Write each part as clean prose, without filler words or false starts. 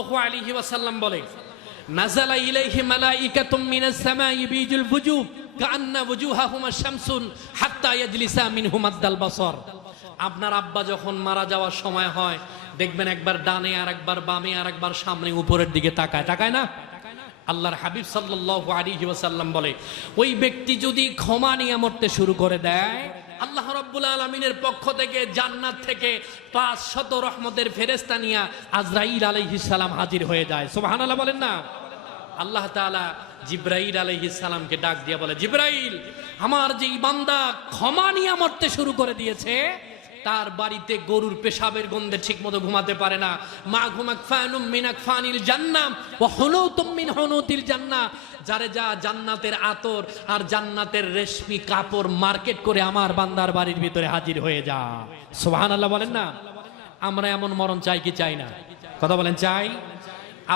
সাল্লাল্লাহু আলাইহি ওয়াসাল্লাম বলে, নাযালা ইলাইহি মালাইকাতুম মিনাস সামাই বিজুল বুজুহ কাআন্না ওয়ুজুহাহুম আশ-শামসুন হাত্তা ইয়াজলিসা মিনহুম আদ-দাল বাসর। আপনার আব্বা যখন মারা যাওয়ার সময় হয়, দেখবেন একবার ডানে আর একবার বামে আর একবার সামনে উপরের দিকে তাকায়, তাকায় না? আল্লাহর হাবিব সাল্লাল্লাহু আলাইহি ওয়াসাল্লাম বলে, ওই ব্যক্তি যদি ক্ষমা নিয়ে মরতে শুরু করে দেয়, আল্লাহ রাব্বুল আলামিনের পক্ষ থেকে জান্নাত থেকে 500 রহমতের ফেরেশতা নিয়ে আজরাইল আলাইহিস সালাম হাজির হয়ে যায়। সুবহানাল্লাহ বলেন না? আল্লাহ তাআলা জিবরাইল আলাইহিস সালামকে ডাক দিয়ে বলে, জিবরাইল, আমার যেই বান্দা ক্ষমা নিয়ে মরতে শুরু করে দিয়েছে, তার বাড়িতে গরুর পেশাবের গন্ধে ঠিকমতো ঘুমাতে পারে না। মা ঘুমাকফানুম মিন আকফানিল জান্নাহ ওয়া হুনুতুম মিন হুনুতিল জান্নাহ। যারে যা জান্নাতের আতর আর জান্নাতের রেশমি কাপড় মার্কেট করে আমার বান্দার বাড়ির ভিতরে হাজির হয়ে যা। সুবহানাল্লাহ বলেন না? আমরা এমন মরণ চাই কি চাই না? কথা বলেন, চাই?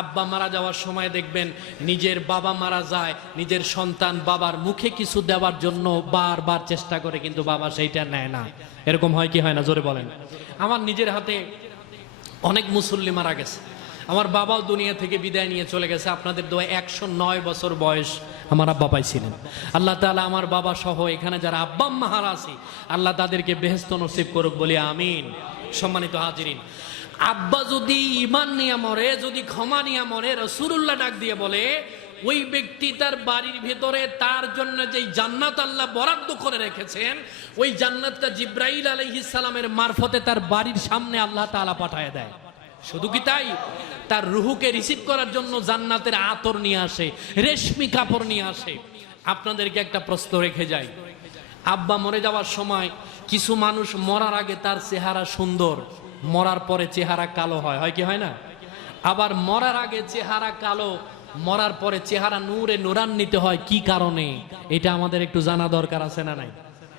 আব্বা মারা যাওয়ার সময় দেখবেন নিজের বাবা মারা যায়, নিজের সন্তান বাবার মুখে কিছু দেওয়ার জন্য বারবার চেষ্টা করে, কিন্তু বাবা সেইটা নেয় না। এরকম হয় কি হয় না? জোরে বলেন। আমার নিজের হাতে অনেক মুসল্লি মারা গেছে। আমার বাবাও দুনিয়া থেকে বিদায় নিয়ে চলে গেছে। আপনাদের দোয়া 109 বছর বয়স আমার আব্বা পাইছিলেন। আল্লাহ তাআলা আমার বাবা সহ এখানে যারা আব্বা আম্মা হারা আছি, আল্লাহ তাদেরকে বেহেশত নসিব করুক, বলি আমিন। সম্মানিত হাজিরিন, আব্বা যদি ঈমান নিয়ে মরে, যদি ক্ষমা নিয়ে মরে, রাসূলুল্লাহ ডাক দিয়ে বলে, ওই ব্যক্তি তার বাড়ির ভেতরে তার জন্য যেই জান্নাত আল্লাহ বরাদ্দ করে রেখেছেন, ওই জান্নাতটা জিবরাইল আলাইহিস সালামের মারফতে তার বাড়ির সামনে আল্লাহ তাআলা পাঠিয়ে দেয়। শুধু কি তাই, তার রুহুকে রিসিভ করার জন্য জান্নাতের আতর নিয়ে আসে, রেশমি কাপড় নিয়ে আসে। আপনাদেরকে একটা প্রশ্ন রেখে যাই, আব্বা মরে যাওয়ার সময় কিছু মানুষ মরার আগে তার চেহারা সুন্দর, মরার পরে চেহারা কালো হয়, হয় কি হয় না? আবার মরার আগে চেহারা কালো, মরার পরে চেহারা নূরে নূরান্বিত হয়। কি কারণে? এটা আমাদের একটু জানা দরকার আছে না নাই?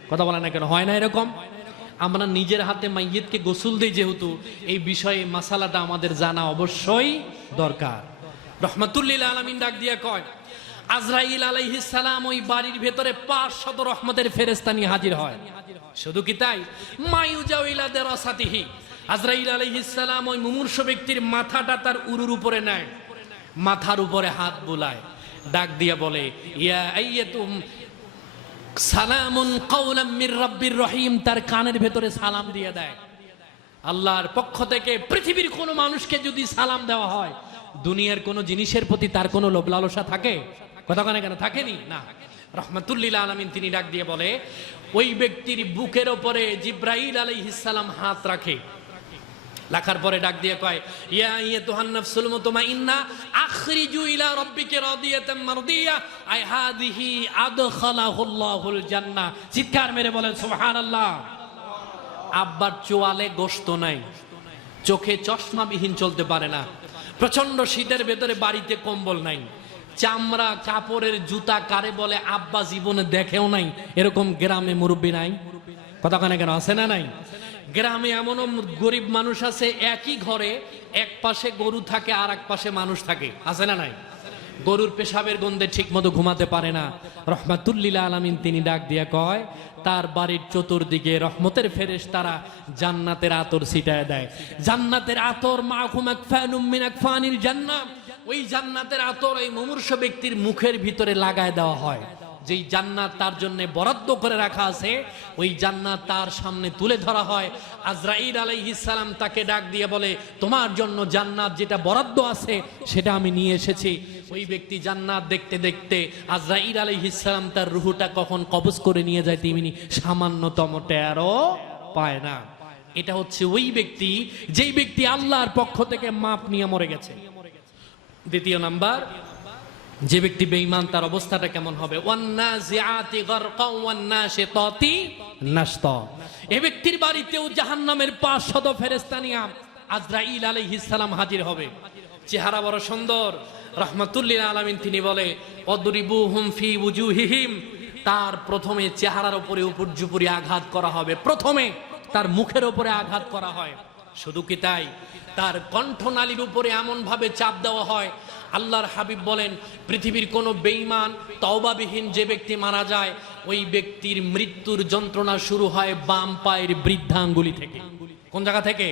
কথা বলে না কেন? হয় না এরকম? আমরা নিজের হাতে মাইয়িতকে গোসল দিই, যেহেতু এই বিষয়ে মাসালাটা আমাদের জানা অবশ্যই দরকার। রহমাতুল লিল আলামিন ডাক দিয়ে কয়, আজরাইল আলাইহিস সালাম ওই বাড়ির ভেতরে 500 রহমতের ফেরেশতা নিয়ে হাজির হয়। শুধু কি তাই, মায়ুজাউইলা দারাসাতিহি, আজরাইল আলাইহিস সালাম ওই মুমূর্ষু ব্যক্তির মাথাটা তার উরুর উপরে নেয়, মাথার উপরে হাত বুলায়, ডাক দিয়ে বলে, ইয়া আইয়াতুম সালামুন কাওলাম মির রাব্বির রহিম। তার কানের ভেতরে সালাম দিয়ে দেয়। আল্লাহর পক্ষ থেকে পৃথিবীর কোনো মানুষকে যদি সালাম দেওয়া হয়, দুনিয়ার কোনো জিনিসের প্রতি তার কোনো লোভ লালসা থাকে? কথা কেন কেন থাকেনি? না। রহমাতুল লিল আলামিন তিনি ডাক দিয়ে বলে, ওই ব্যক্তির বুকের উপরে জিবরাইল আলাইহিস সালাম হাত রাখে, রাখার পরে ডাক দিয়ে কয়, ইয়া আইয়াতুহান নাফসুল মুতমাইন্না আখরিজু ইলা রাব্বিকা রাদিয়াতাম মারদিয়া, আই হাদিহি আদখালাহুল্লাহুল জান্নাহ। চিৎকার মেরে বলেন সুবহানাল্লাহ। আব্বার চোয়ালে গোশত নাই, চোখে চশমাবিহীন চলতে পারে না, প্রচন্ড শীতের ভেতরে বাড়িতে কম্বল নাই, চামড়া কাপড়ের জুতা কারে বলে আব্বা জীবনে দেখেও নাই, এরকম গ্রামে মুরব্বী নাই? কথা কেন আছে না নাই? গ্রামে এমনও গরিব মানুষ আছে, একই ঘরে এক পাশে গরু থাকে আর এক পাশে মানুষ থাকে, আছে না নাই? গরুর পেশাবের গন্ধে ঠিক মতো ঘুমাতে পারে না। রহমাতুল লিল আলামিন তিনি ডাক দিয়ে কয়, তার বাড়ির চতুর্দিকে রহমতের ফেরেশতারা জান্নাতের আতর ছিটায় দেয়। জান্নাতের আতর মাহুম আকফানুম মিন আকফানিল জান্নাহ, ওই জান্নাতের আতর এই মুমূর্ষু ব্যক্তির মুখের ভিতরে লাগায় দেওয়া হয়। যেই জান্নাত তার জন্য বরাদ্দ করে রাখা আছে, ওই জান্নাত তার সামনে তুলে ধরা হয়। আজরাইল আলাইহিস সালাম তাকে ডাক দিয়ে বলে, তোমার জন্য জান্নাত যেটা বরাদ্দ আছে সেটা আমি নিয়ে এসেছি। ওই ব্যক্তি জান্নাত দেখতে দেখতে আজরাইল আলাইহিস সালাম তার রুহুটা কখন কবজ করে নিয়ে যায় তিনি সামান্যতম টেরও পায় না। এটা হচ্ছে ওই ব্যক্তি, যেই ব্যক্তি আল্লাহর পক্ষ থেকে মাপ নিয়ে মরে গেছে। দ্বিতীয় নাম্বার, যে ব্যক্তি বেঈমান তার অবস্থাটা কেমন হবে? ওয়ান্নাজিআতি গারকা ওয়ান্নাশিতাতি নাশতা। এই ব্যক্তির বাড়িতেও জাহান্নামের 500 ফেরেশতা নিয়ে আজরাইল আলাইহিস সালাম হাজির হবে। চেহারা বড় সুন্দর। রহমাতুল লিল আলামিন তিনি বলে, অদরিবুহুম ফি ওয়ুজুহিহিম, তার প্রথমে চেহারার উপরে উপর্যুপরি আঘাত করা হবে, প্রথমে তার মুখের উপরে আঘাত করা হয়। শুধু কি তাই, তার কণ্ঠনালীর উপরে এমন ভাবে চাপ দেওয়া হয়, আল্লাহর হাবিব বলেন, পৃথিবীর কোন বেঈমান তওবাবিহীন যে ব্যক্তি মারা যায়, ওই ব্যক্তির মৃত্যুর যন্ত্রণা শুরু হয় বাম পায়ের বৃদ্ধাঙ্গুলি থেকে। কোন জায়গা থেকে?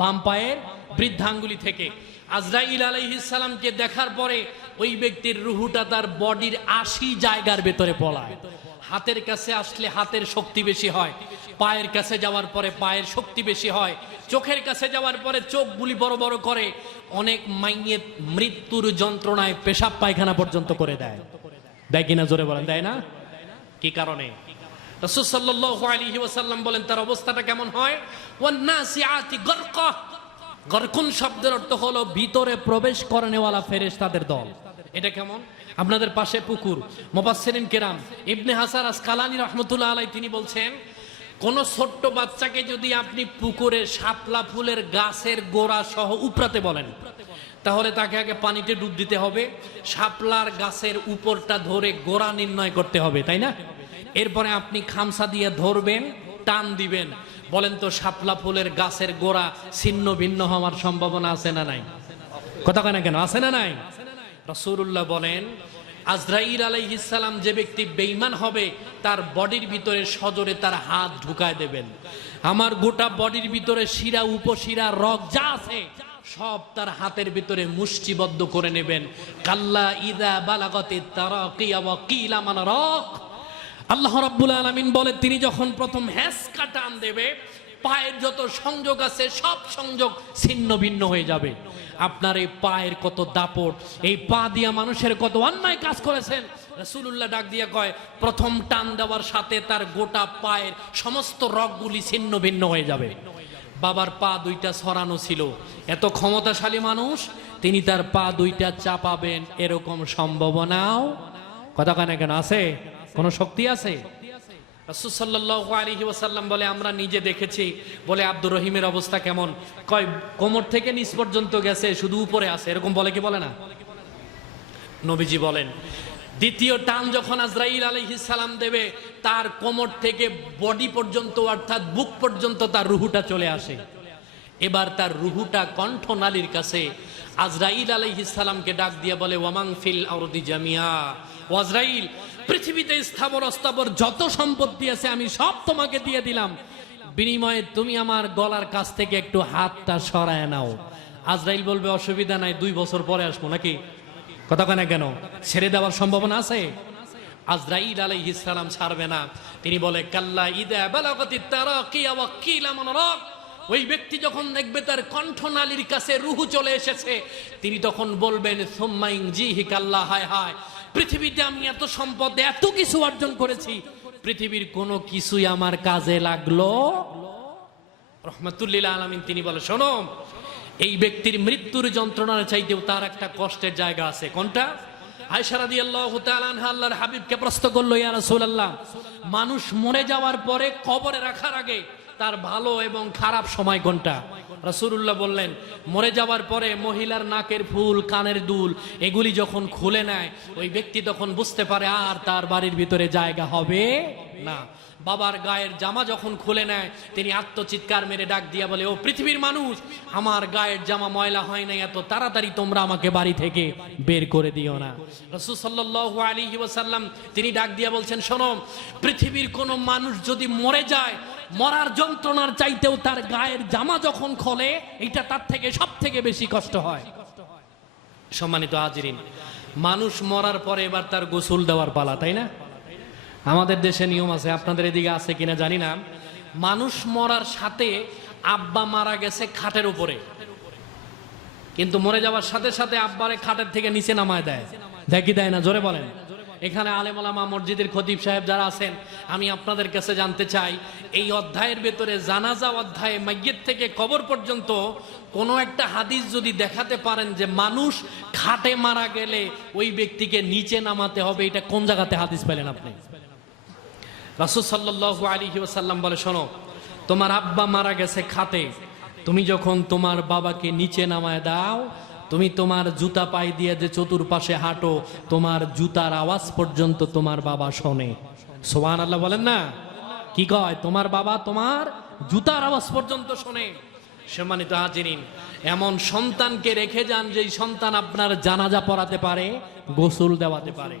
বাম পায়ের বৃদ্ধাঙ্গুলি থেকে। আজরাইল আলাইহিস সালামকে দেখার পরে ওই ব্যক্তির রুহুটা তার বডির 80 জায়গার ভেতরে পলায়। হাতের কাছে আসলে হাতের শক্তি বেশি হয়, পায়ের কাছে যাওয়ার পরে পায়ের শক্তি বেশি হয়, চোখের কাছে যাওয়ার পরে চোখগুলি বড় বড় করে, অনেক মাইয়েত মৃত্যুর যন্ত্রণায় পেশাব পায়খানা পর্যন্ত করে দেয়। দেয় কিনা জোরে বলেন, দেয় না? কি কারণে? রাসূল সাল্লাল্লাহু আলাইহি ওয়াসাল্লাম বলেন তার অবস্থাটা কেমন হয়? ওয়ান নাসিআতি গরকা। গরকুন শব্দের অর্থ হলো ভিতরে প্রবেশ করেনেওয়ালা ফেরেশতাদের দল। এটা কেমন? আপনাদের পাশে পুকুর। মুফাসসিরিন কেরাম ইবনে হাসার আসকালানী রাহমাতুল্লাহ আলাইহি তিনি বলছেন, কোন ছোট্ট বাচ্চাকে যদি আপনি পুকুরে শাপলা ফুলের গাছের গোড়া সহ উপরাতে বলেন, তাহলে তাকে আগে পানিতে ডুব দিতে হবে, শাপলার গাছের উপরটা ধরে গোড়া নির্ণয় করতে হবে, তাই না? এরপরে আপনি খামসা দিয়ে ধরবেন, টান দিবেন। বলেন তো শাপলা ফুলের গাছের গোড়া ছিন্ন ভিন্ন হওয়ার সম্ভাবনা আছে না নাই? কথা কয় না কেন? আছে না নাই? রাসূলুল্লাহ বলেন আজরাইল আলাইহিস সালাম যে ব্যক্তি বেঈমান হবে তার বডির ভিতরে সজোরে তার হাত ঢুকায় দেবেন। আমার গোটা বডির ভিতরে শিরা উপশিরা রগ যা আছে সব তার হাতের ভিতরে মুষ্টিবদ্ধ করে নেবেন। কাল্লা ইযা বালাগাতিত তারাকিয়া ওয়া কিলা মান রাক। আল্লাহ রাব্বুল আলামিন বলে তিনি যখন প্রথম হ্যাঁচকা টান দেবে, পায়ের যত সংযোগ আছে সব সংযোগ ছিন্ন ভিন্ন হয়ে যাবে। আপনার এই পায়ের কত দাপট, এই পা দিয়া মানুষের কত অন্যায় কাজ করেছেন। রাসূলুল্লাহ ডাক দিয়ে কয় প্রথম টান দেওয়ার সাথে তার গোটা পায়ের সমস্ত রগগুলি ছিন্ন ভিন্ন হয়ে যাবে। বাবার পা দুইটা ছড়ানো ছিল, এত ক্ষমতাশালী মানুষ, তিনি তার পা দুইটা চাপাবেন এরকম সম্ভাবনাও কথা কয় না কেন আছে? কোন শক্তি আছে? রাসূল সাল্লাল্লাহু আলাইহি ওয়াসাল্লাম বলে আমরা নিজে দেখেছি। বলে আব্দুর রহিমের অবস্থা কেমন? কয় কোমর থেকে নিচ পর্যন্ত গেছে, শুধু উপরে আছে, এরকম বলে কি বলে না? নবীজি বলেন দ্বিতীয় টান যখন আজরাইল আলাইহিস সালাম দেবে তার কোমর থেকে বডি পর্যন্ত অর্থাৎ বুক পর্যন্ত তার রুহুটা চলে আসে। এবার তার রুহুটা কণ্ঠনালীর কাছে আজরাইল আলাইহিস সালামকে ডাক দিয়ে বলে ওয়ামান ফিল আরদি জামিয়া। ও আজরাইল, পৃথিবীতে স্থাবর অস্থাবর যত সম্পত্তি আছে আমি সব তোমাকে দিয়ে দিলাম, বিনিময়ে তুমি আমার গলার কাছ থেকে একটু হাতটা সরায় নাও। আজরাইল বলবে অসুবিধা নাই, 2 বছর পরে আসবো নাকি? কথা কয় না কেন? ছেড়ে দেওয়ার সম্ভাবনা আছে? আজরাইল আলাইহিস সালাম ছাড়বে না। তিনি বলে কাল্লা ইযা বালাগাতিত তারাকিয়া ওয়া কিলা মান রাক। ওই ব্যক্তি যখন দেখবে তার কণ্ঠনালীর কাছে রুহু চলে এসেছে, তিনি তখন বলবেন সুম্মা ইনজিহি কাল্লা, হায় হায়, পৃথিবীতে আমি এত সম্পদ এত কিছু অর্জন করেছি, পৃথিবীর কোনো কিছুই আমার কাজে লাগলো। রাহমাতুল্লিল আলামিন তিনি বলে শোনো, এই ব্যক্তির মৃত্যুর যন্ত্রণার চাইতেও তার একটা কষ্টের জায়গা আছে। কোনটা? আয়েশা রাদিয়াল্লাহু তাআলা আনহা আল্লাহর হাবিবকে প্রশ্ন করলো, ইয়া রাসূলুল্লাহ, মানুষ মরে যাওয়ার পরে কবরে রাখার আগে তার ভালো এবং খারাপ সময় কোনটা? রাসূলুল্লাহ বললেন মরে যাওয়ার পরে মহিলার নাকের ফুল, কানের দুল এগুলি যখন খুলে নেয় ওই ব্যক্তি তখন বুঝতে পারে আর তার বাড়ির ভিতরে জায়গা হবে না। বাবার গায়ের জামা যখন খুলে নেয় তিনি আত্মচিৎকার মেরে ডাক দিয়া বলে, ও পৃথিবীর মানুষ, আমার গায়ের জামা ময়লা হয় না, এত তাড়াতাড়ি তোমরা আমাকে বাড়ি থেকে বের করে দিও না। রাসূল সাল্লাল্লাহু আলাইহি ওয়াসাল্লাম তিনি ডাক দিয়া বলছেন শোনো, পৃথিবীর কোন মানুষ যদি মরে যায়, মরার যন্ত্রণার চাইতেও তার গায়ের জামা যখন খোলে এটা তার থেকে সব থেকে বেশি কষ্ট হয়। সম্মানিত হাজিরিন, মানুষ মরার পরে এবার তার গোসল দেওয়ার পালা, তাই না? আমাদের দেশে নিয়ম আছে, আপনাদের এদিকে আছে কিনা জানি না। মানুষ মরার সাথে আব্বা মারা গেছে খাটের উপরে, কিন্তু মরে যাওয়ার সাথে সাথে আব্বারে খাটের থেকে নিচে নামায় দেয়। দেয় কি দেয় না? জোরে বলেন। এখানে আলেম ওলামা, মসজিদের খতিব সাহেব যারা আছেন, আমি আপনাদের কাছে জানতে চাই এই অধ্যায়ের ভেতরে জানাজা অধ্যায়ে মাইয়িত থেকে কবর পর্যন্ত কোনো একটা হাদিস যদি দেখাতে পারেন যে মানুষ খাটে মারা গেলে ওই ব্যক্তিকে নিচে নামাতে হবে, এটা কোন জায়গাতে হাদিস পেলেন আপনি? রাসূল সাল্লাল্লাহু আলাইহি ওয়াসাল্লাম বলে শোনো, তোমার আব্বা মারা গেছে খাটে, তুমি যখন তোমার বাবাকে নিচে নামায় দাও, তুমি তোমার জুতা পায়ে দিয়ে যে চতুর্পাশে হাঁটো, তোমার জুতার আওয়াজ পর্যন্ত তোমার বাবা শোনে। সুবহানাল্লাহ বলেন না? কি কয়? তোমার বাবা তোমার জুতার আওয়াজ পর্যন্ত শোনে। সম্মানিত হাজিরিন, এমন সন্তানকে রেখে যান যেই সন্তান আপনার জানাজা পড়াতে পারে, গোসল দেওয়াতে পারে।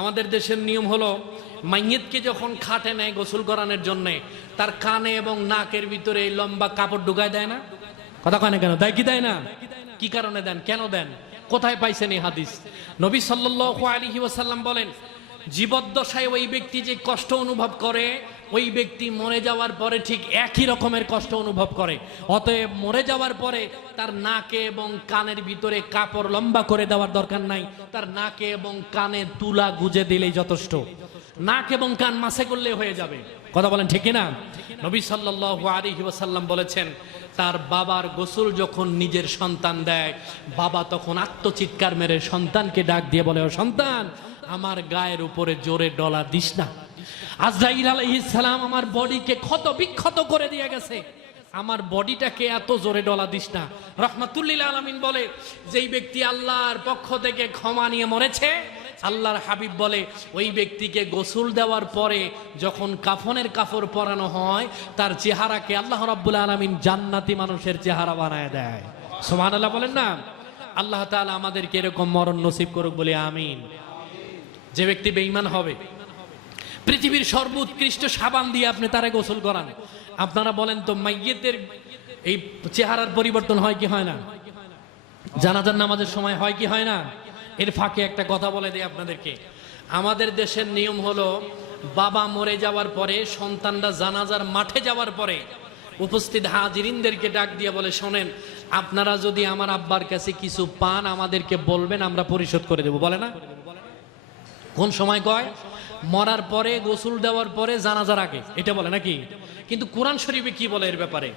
আমাদের দেশের নিয়ম হলো মাইয়িতকে যখন খাটে নেয় গোসল করানোর জন্য, তার কানে এবং নাকের ভিতরে লম্বা কাপড় ঢুকায় দেয় না? কথা কয় না কেন? দেয় কি দেয় না? কি কারণে দেন, কেন দেন, কোথায় পাইছেন এই হাদিস? নবী সাল্লাল্লাহু আলাইহি ওয়াসাল্লাম বলেন, জীবদ্দশায় ওই ব্যক্তি যে কষ্ট অনুভব করে, ওই ব্যক্তি মরে যাওয়ার পরে ঠিক একই রকমের কষ্ট অনুভব করে। অতএব মরে যাওয়ার পরে তার নাকে এবং কানের ভিতরে কাপড় লম্বা করে দেওয়ার দরকার নাই, তার নাকে এবং কানে তুলা গুজে দিলেই যথেষ্ট। নাক এবং কান মাসে করলে হয়ে যাবে। কথা বলেন ঠিক কিনা? নবী সাল্লাল্লাহু আলাইহি ওয়াসাল্লাম বলেছেন, তার বাবার গোসল যখন নিজের সন্তান দেয়, বাবা তখন আত্মচিৎকার মেরে সন্তানকে ডাক দিয়ে বলে, ও সন্তান, আমার গায়ের উপরে জোরে ডলা দিস না। আজরাইল আলাইহিস সালাম আমার বডিকে ক্ষত বিক্ষত করে দিয়ে গেছে, আমার বডিটাকে এত জোরে ডলা দিস না। রাহমাতুল লিল আলামিন বলে, যেই ব্যক্তি আল্লাহর পক্ষ থেকে ক্ষমা নিয়ে মরেছে, আল্লাহর হাবিব বলে, ওই ব্যক্তিকে গোসল দেওয়ার পরে যখন কাফনের কাপড় পরানো হয়, তার চেহারাকে আল্লাহ রাব্বুল আলামিন জান্নাতি মানুষের চেহারা বানায় দেয়। সুবহানাল্লাহ বলেন না? আল্লাহ তাআলা আমাদেরকে এরকম মরণ নসিব করুক বলে আমিন। যে ব্যক্তি বেঈমান হবে, পৃথিবীর সর্বোৎকৃষ্ট সাবান দিয়ে আপনি তারে গোসল করান, আপনারা বলেন তো মাইয়িতের এই চেহারার পরিবর্তন হয় কি হয় না? জানাজার নামাজের সময় হয় কি হয় না? এর ফাঁকে একটা কথা বলে দিই আপনাদেরকে, আমাদের দেশের নিয়ম হলো, বাবা মরে যাওয়ার পরে সন্তানরা জানাজার মাঠে যাওয়ার পরে উপস্থিত হাজিরিনদেরকে ডাক দিয়ে বলে, শোনেন, আপনারা যদি আমার আব্বার কাছে কিছু পান আমাদেরকে বলবেন, আমরা পরিশোধ করে দেব। বলে না? কোন সময় কয়? মরার পরে, গোসল দেওয়ার পরে, জানাজার আগে, এটা বলে নাকি? কিন্তু কোরআন শরীফে কি বলে এর ব্যাপারে?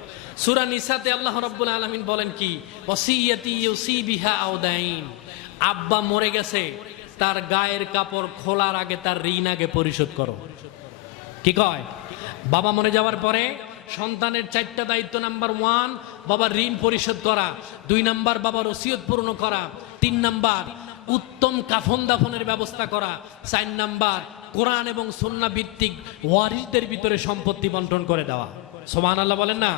সূরা নিসাতে আল্লাহ রাব্বুল আলামিন বলেন কি, ওয়াসিয়াতি ইউসি বিহা আওদাইন, আব্বা মরে গেছে, তার গায়ের কাপড় খোলার আগে তার ঋণ আগে পরিশোধ করো। কি কয়? বাবা মরে যাওয়ার পরে সন্তানের 4টা দায়িত্ব। নাম্বার 1, বাবার ঋণ পরিশোধ করা। 2 নাম্বার, বাবার ওসিয়ত পূর্ণ করা। 3 নাম্বার, উত্তম কাফন দাফনের ব্যবস্থা করা। 4 নাম্বার, কোরআন এবং সুন্নাহ ভিত্তিক ওয়ারিসদের ভিতরে সম্পত্তি বন্টন করে দেওয়া। সুবহানাল্লাহ বলেন না?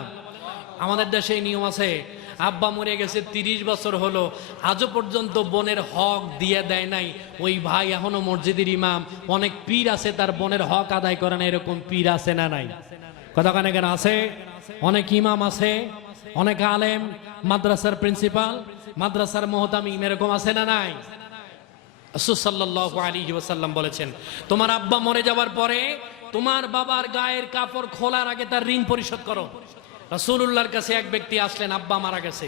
আমাদের দেশে এই নিয়ম আছে, আব্বা মরে গেছে 30 বছর হলো, আজও পর্যন্ত বোনের হক দিয়ে দেয় নাই, ওই ভাই এখনো মসজিদের ইমাম। অনেক পীর আছে তার বোনের হক আদায় করে না, এরকম পীর আছে না নাই? কথা কানে কেন? আছে। অনেক ইমাম আছে, অনেক আলেম, মাদ্রাসার প্রিন্সিপাল, মাদ্রাসার মুহতামিম, এরকম আছে না নাই? রাসূল সাল্লাল্লাহু আলাইহি ওয়াসাল্লাম বলেছেন, তোমার আব্বা মরে যাওয়ার পরে তোমার বাবার গায়ের কাপড় খোলার আগে তার ঋণ পরিশোধ করো। রাসূলুল্লাহর কাছে এক ব্যক্তি আসলেন, আব্বা মারা গেছে।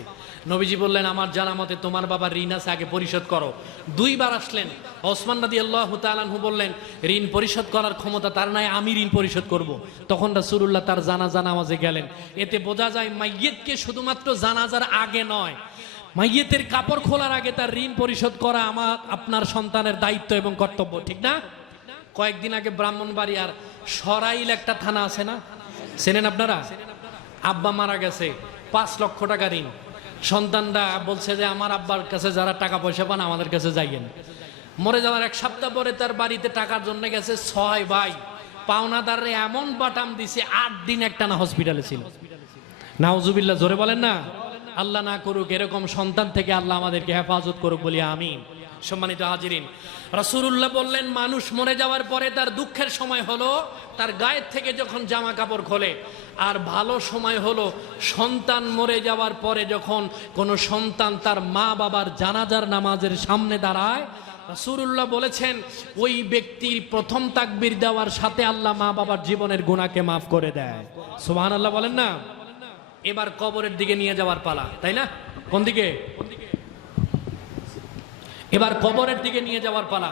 নবীজি বললেন, আমার জানা মতে তোমার বাবার ঋণ আছে, আগে পরিশোধ করো। 2 বার আসলেন। ওসমান রাদিয়াল্লাহু তাআলা আনহু বললেন, ঋণ পরিশোধ করার ক্ষমতা তার নাই, আমি ঋণ পরিশোধ করব। তখন রাসূলুল্লাহ তার জানাজা নামাজে গেলেন। এতে বোঝা যায় মাইয়িতকে শুধুমাত্র জানাজার আগে নয়, মাইয়িতের কাপড় খোলার আগে তার ঋণ পরিশোধ করা আমার আপনার সন্তানের দায়িত্ব এবং কর্তব্য, ঠিক না? কয়েকদিন আগে ব্রাহ্মণবাড়িয়ার সরাইল একটা থানা আছে না, চেনেন আপনারা? আব্বা মারা গেছে, 5 লক্ষ টাকা ঋণ। সন্তানরা বলছে যে আমার আব্বার কাছে যারা টাকা পয়সা পান আমাদের কাছে যাইয়েন। মরে যাওয়ার 1 সপ্তাহ পরে তার বাড়িতে টাকার জন্য গেছে 6 ভাই, পাওনাদাররে এমন বাটাম দিছে, 8 দিন একটানা হসপিটালে ছিল। নাউজুবিল্লাহ, জোরে বলেন না? আল্লাহ না করুক, এরকম সন্তান থেকে আল্লাহ আমাদেরকে হেফাজত করুক বলি আমিন। সম্মানিত হাজিরিন, রাসূলুল্লাহ বললেন, মানুষ মরে যাওয়ার পরে তার দুঃখের সময় হলো তার গায়ের থেকে যখন জামা কাপড় খোলে, আর ভালো সময় হলো সন্তান মরে যাওয়ার পরে যখন কোনো সন্তান তার মা বাবার জানাজার নামাজের সামনে দাঁড়ায়। রাসূলুল্লাহ বলেছেন, ওই ব্যক্তির প্রথম তাকবীর দেওয়ার সাথে আল্লাহ মা বাবার জীবনের গুনাহকে মাফ করে দেয়। সুবহানাল্লাহ বলেন না? এবার কবরের দিকে নিয়ে যাওয়ার পালা, তাই না? কোন দিকে? এবার কবরের দিকে নিয়ে যাওয়ার পালা।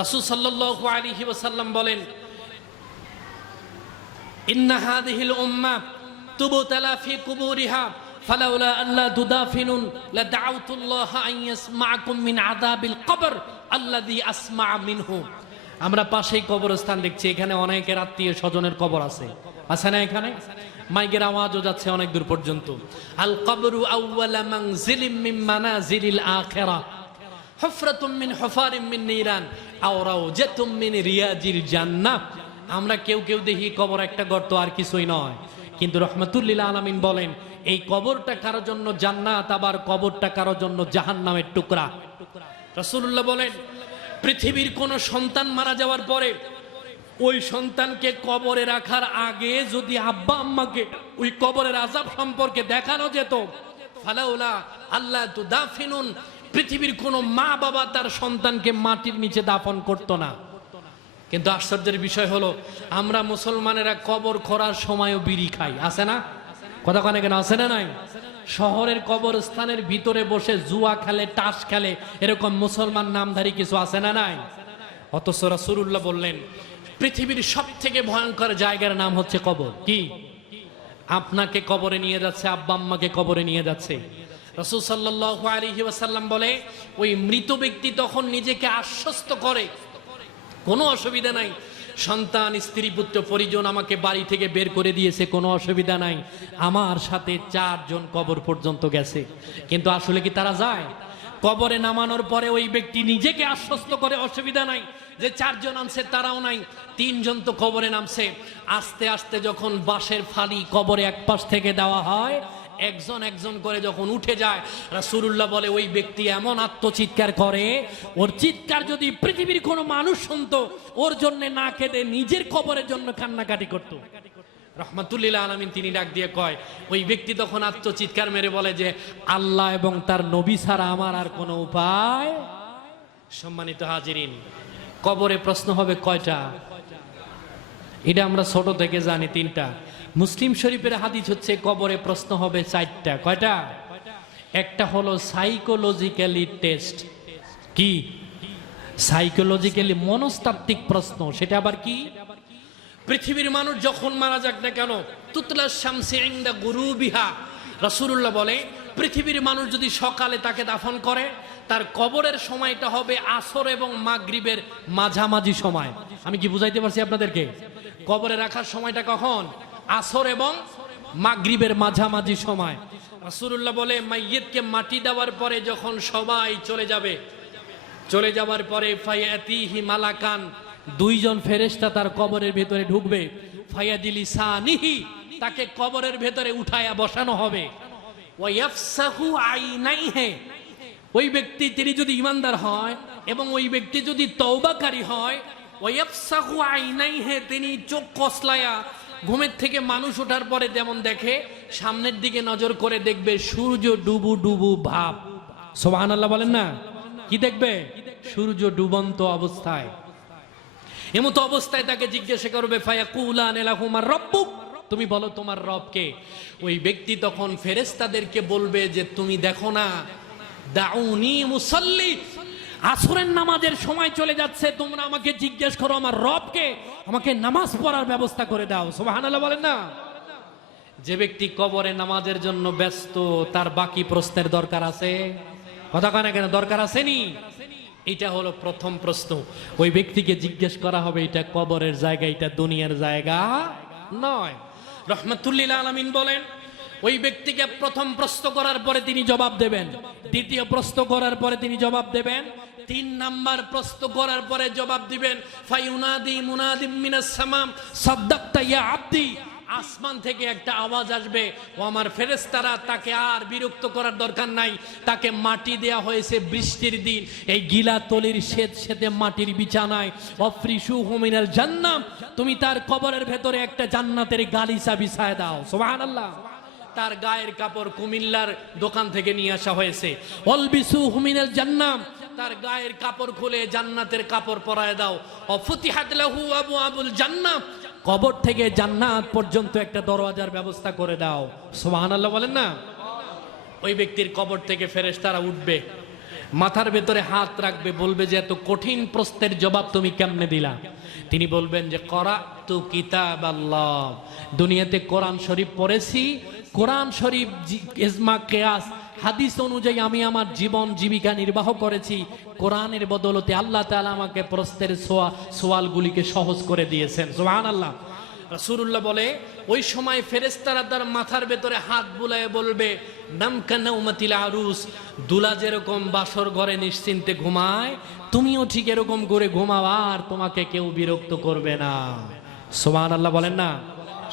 রাসূল সাল্লাল্লাহু আলাইহি ওয়াসাল্লাম বলেন, ইন্না হাযিহিল উম্মাহ তুবতালা ফি কুবুরিহা ফালাউলা আল্লা তুদাফিনুন লাদাউতুল্লাহ আন ইয়াসমাআকুম মিন আযাবিল কবর আল্লাযী আসমা মিনহু। আমরা পাশেই কবরস্থান দেখছি, এখানে অনেকের আত্মীয় স্বজনের কবর আছে, আছে না? এখানে মাইকের আওয়াজও যাচ্ছে অনেক দূর পর্যন্ত। আল কবরু আউওয়ালা মানজিলিম মিন মানাজিলিল আখিরাহ, হুফরাতুম মিন হুফারিম মিন নিরান আও রাউজাতুম মিন রিয়াজিল জান্নাহ। আমরা কেউ কেউ দেখি কবর একটা গর্ত, আর কিছুই নয়। কিন্তু রাহমাতুল লিল আলামিন বলেন, এই কবরটা কারো জন্য জান্নাত, আবার কবরটা কারো জন্য জাহান্নামের টুকরা। রাসূলুল্লাহ বলেন, পৃথিবীর কোন সন্তান মারা যাওয়ার পরে ওই সন্তানকে কবরে রাখার আগে যদি আব্বা আম্মাকে ওই কবরের আযাব সম্পর্কে দেখানো যেত, ফালাউলা আল্লাহ তুদাফিনুন, পৃথিবীর কোনো মা বাবা তার সন্তানকে মাটির নিচে দাফন করতো না। কিন্তু আশ্চর্যের বিষয় হলো আমরা মুসলমানেরা কবর খোঁড়ার সময়ও বিড়ি খাই, আছে না? কথা কানে কেন, আছে না নাই? শহরের কবরস্থানের ভিতরে বসে জুয়া খেলে, তাস খেলে, এরকম মুসলমান নামধারী কিছু আছে না নাই? অথচ রাসূলুল্লাহ বললেন পৃথিবীর সব থেকে ভয়ঙ্কর জায়গার নাম হচ্ছে কবর। কি? আপনাকে কবরে নিয়ে যাচ্ছে, আব্বা আম্মাকে কবরে নিয়ে যাচ্ছে। রাসূল সাল্লাল্লাহু আলাইহি ওয়াসাল্লাম বলে ওই মৃত ব্যক্তি তখন নিজেকে আশ্বস্ত করে, কোনো অসুবিধা নাই, সন্তান স্ত্রী পুত্র পরিজন আমাকে বাড়ি থেকে বের করে দিয়েছে, কোনো অসুবিধা নাই, আমার সাথে 4 জন কবর পর্যন্ত গেছে। কিন্তু আসলে কি তারা যায়? কবরে নামানোর পরে ওই ব্যক্তি নিজেকে আশ্বস্ত করে অসুবিধা নাই, যে 4 জন আনছে তারাও নাই, 3 জন তো কবরে নামছে। আস্তে আস্তে যখন বাঁশের ফালি কবরে এক পাশ থেকে দেওয়া হয়, একজন একজন করে যখন উঠে যায়, রাসূলুল্লাহ বলে ওই ব্যক্তি এমন আত্মচিৎকার করে, ওর চিৎকার যদি পৃথিবীর কোনো মানুষ শুনতো, ওর জন্য না কেঁদে নিজের কবরের জন্য কান্নাকাটি করতো। রহমাতুল্লিল আলামিন তিনি ডাক দিয়ে কয়, ওই ব্যক্তি তখন আত্মচিৎকার মেরে বলে যে আল্লাহ এবং তার নবী ছাড়া আমার আর কোনো উপায়। সম্মানিত হাজিরিন, কবরে প্রশ্ন হবে কয়টা? এটা আমরা ছোট থেকে জানি 3টা। মুসলিম শরীফের হাদিস হচ্ছে কবরে প্রশ্ন হবে 4টা। কয়টা? একটা হলো সাইকোলজিক্যালি টেস্ট। কি? সাইকোলজিক্যালি মনস্তাত্ত্বিক প্রশ্ন। সেটা আবার কি? পৃথিবীর মানুষ যখন মারা যাক না কেন, তুতলা শামসি ইনদা গুরুবিহা, রাসূলুল্লাহ বলে পৃথিবীর মানুষ যদি সকালে তাকে দাফন করে, তার কবরের সময়টা হবে আসর এবং মাগরিবের মাঝামাঝি সময়। আমি কি বুঝাইতে পারছি আপনাদেরকে? কবরে রাখার সময়টা কখন? আসর এবং মাগরিবের মাঝামাঝি সময়। রাসূলুল্লাহ বলে মাইয়িতকে মাটি দেওয়ার পরে যখন সবাই চলে যাবে, চলে যাওয়ার পরে ফায়াতিহি মালাকান, 2 জন ফেরেশতা তার কবরের ভেতরে ঢুকবে। ফায়াদিলিসানিহি, তাকে কবরের ভেতরে উঠায়া বসানো হবে। ওয়ায়াফসাহু আইনাইহি, ওই ব্যক্তি তিনি যদি ঈমানদার হয় এবং ওই ব্যক্তি যদি তওবাকারী হয়, ওয়ায়াফসাহু আইনাইহি, তিনি চোখ কসলায়া ঘুমের থেকে মানুষ ওঠার পরে যেমন দেখে, সামনের দিকে নজর করে দেখবে সূর্য ডুবু ডুবু ভাব। সুবহানাল্লাহ বলেন না? কি দেখবে? সূর্য ডুবন্ত অবস্থায়। এমতো অবস্থায় তাকে জিজ্ঞাসা করবে ফায়াকুলান লাহুমার রাব্বুক, তুমি বলো তোমার রব কে? ওই ব্যক্তি তখন ফেরেশতাদেরকে বলবে যে তুমি দেখো না, দাউনি মুসাল্লি, আসরের নামাজের সময় চলে যাচ্ছে, তোমরা আমাকে জিজ্ঞেস করো আমার রব কে, আমাকে নামাজ পড়ার ব্যবস্থা করে দাও। সুবহানাল্লাহ বলেন না? যে ব্যক্তি কবরে নামাজের জন্য ব্যস্ত, তার বাকি প্রশ্নের দরকার আছে? কথা কানে কেন, দরকার আসেনি? এটা হলো প্রথম প্রশ্ন। ওই ব্যক্তিকে জিজ্ঞেস করা হবে এটা কবরের জায়গা, এটা দুনিয়ার জায়গা নয়। রহমাতুল্লিল আলামিন বলেন ওই ব্যক্তিকে প্রথম প্রশ্ন করার পরে তিনি জবাব দেবেন, দ্বিতীয় প্রশ্ন করার পরে তিনি জবাব দেবেন, 3 নাম্বার প্রশ্ন করার পরে জবাব দিবেন ফায়ুনাদি মুনাদিম মিনাস সামাম সাদ্দাকতা ইয়া আব্দি, আসমান থেকে একটা আওয়াজ আসবে, ও আমার ফেরেশতারা, তাকে আর বিরক্ত করার দরকার নাই, তাকে মাটি দেয়া হয়েছে বৃষ্টির দিন, এই গিলাতলির সেতে মাটির বিছানায়, অফরিশুহু মিনাল জান্নাহ, তুমি তার কবরের ভেতরে একটা জান্নাতের গালিচা বিছায় দাও। সুবহানাল্লাহ। তার গায়ের কাপড় কুমিল্লার দোকান থেকে নিয়ে আসা হয়েছে, অলবিসুহু মিনাল জান্নাহ, তার গায়ের কাপড় খুলে জান্নাতের কাপড় পরায় দাও। অফুতিহাত লাহু আবওয়াবুল জান্নাহ, কবর থেকে জান্নাত পর্যন্ত একটা দরওয়াজার ব্যবস্থা করে দাও। সুবহানাল্লাহ বলেন না? ওই ব্যক্তির কবর থেকে ফেরেশতারা উঠবে, মাথার ভেতরে হাত রাখবে, বলবে যে এত কঠিন প্রশ্নের জবাব তুমি কেমনে দিলা? তিনি বলবেন যে করাতু কিতাবাল্লাহ, দুনিয়াতে কোরআন শরীফ পড়েছি, কোরআন শরীফ ইজমা কিয়াস হাদিস অনুযায়ী আমি আমার জীবন জীবিকা নির্বাহ করেছি, কোরআনের বদলতে আল্লাহ তাআলা আমাকে প্রশ্নের সওয়ালগুলিকে সহজ করে দিয়েছেন। সুবহানাল্লাহ। রাসূলুল্লাহ বলে ওই সময় ফেরেশতারা তার মাথার ভেতরে হাত বুলায়ে বলবে নামকা নাউমাতিল আরুস, দুলা যেরকম বাসর ঘরে নিশ্চিন্তে ঘুমায়, তুমিও ঠিক এরকম করে ঘুমাও, আর তোমাকে কেউ বিরক্ত করবে না। সুবহানাল্লাহ বলেন না?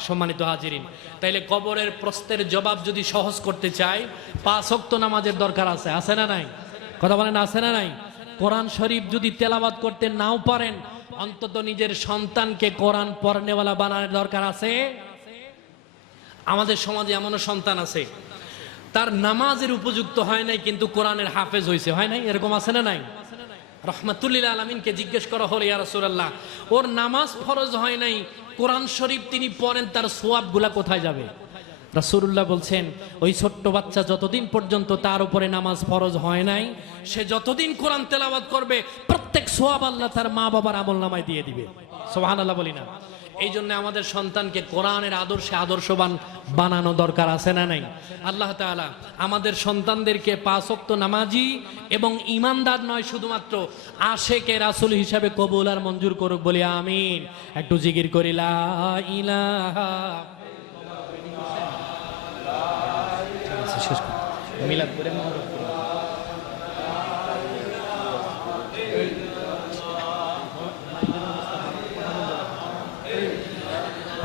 সম্মানিত হাজিরিন, তাইলে কবরের প্রশ্নের জবাব যদি সহজ করতে চাই, 5 ওয়াক্ত নামাজের দরকার আছে, আছে না নাই? কথা বলেন, আছে না নাই? কোরআন শরীফ যদি তেলাওয়াত করতে নাও পারেন, অন্তত নিজের সন্তানকে কোরআন পড়নেওয়ালা বানানোর দরকার আছে। আমাদের সমাজে এমনও সন্তান আছে তার নামাজের উপযুক্ত হয় নাই কিন্তু কোরআনের হাফেজ হয়েছে, হয় নাই? এরকম আছে না নাই? রহমাতুল্লিল আলামিনকে জিজ্ঞেস করা হলো, ইয়া রাসূলুল্লাহ, ওর নামাজ ফরজ হয় নাই, কোরআন শরীফ তিনি পড়েন, তার সোয়াবগুলা কোথায় যাবে? রাসূলুল্লাহ বলছেন, ওই ছোট্ট বাচ্চা যতদিন পর্যন্ত তার উপরে নামাজ ফরজ হয় নাই, সে যতদিন কোরআন তেলাওয়াত করবে প্রত্যেক সোয়াব আল্লাহ তার মা বাবার আমলনামায় দিয়ে দিবে। সুবহানাল্লাহ বলি না? এই জন্য আমাদের সন্তানকে কোরআনের আদর্শে আদর্শবান বানানো দরকার আছে না নাই? আল্লাহ তাআলা আমাদের সন্তানদেরকে পাঁচ ওয়াক্ত নামাজি এবং ঈমানদার নয়, শুধুমাত্র আশেকে রাসূল হিসাবে কবুল আর মঞ্জুর করুক, বলি আমিন। একটু জিকির করি লা ইলাহা। মিলাদ করে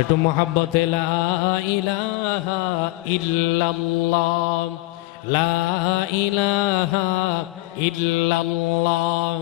একটু মোহাব্বতে লা ইলাহা ইল্লাল্লাহ, লা ইলাহা ইল্লাল্লাহ।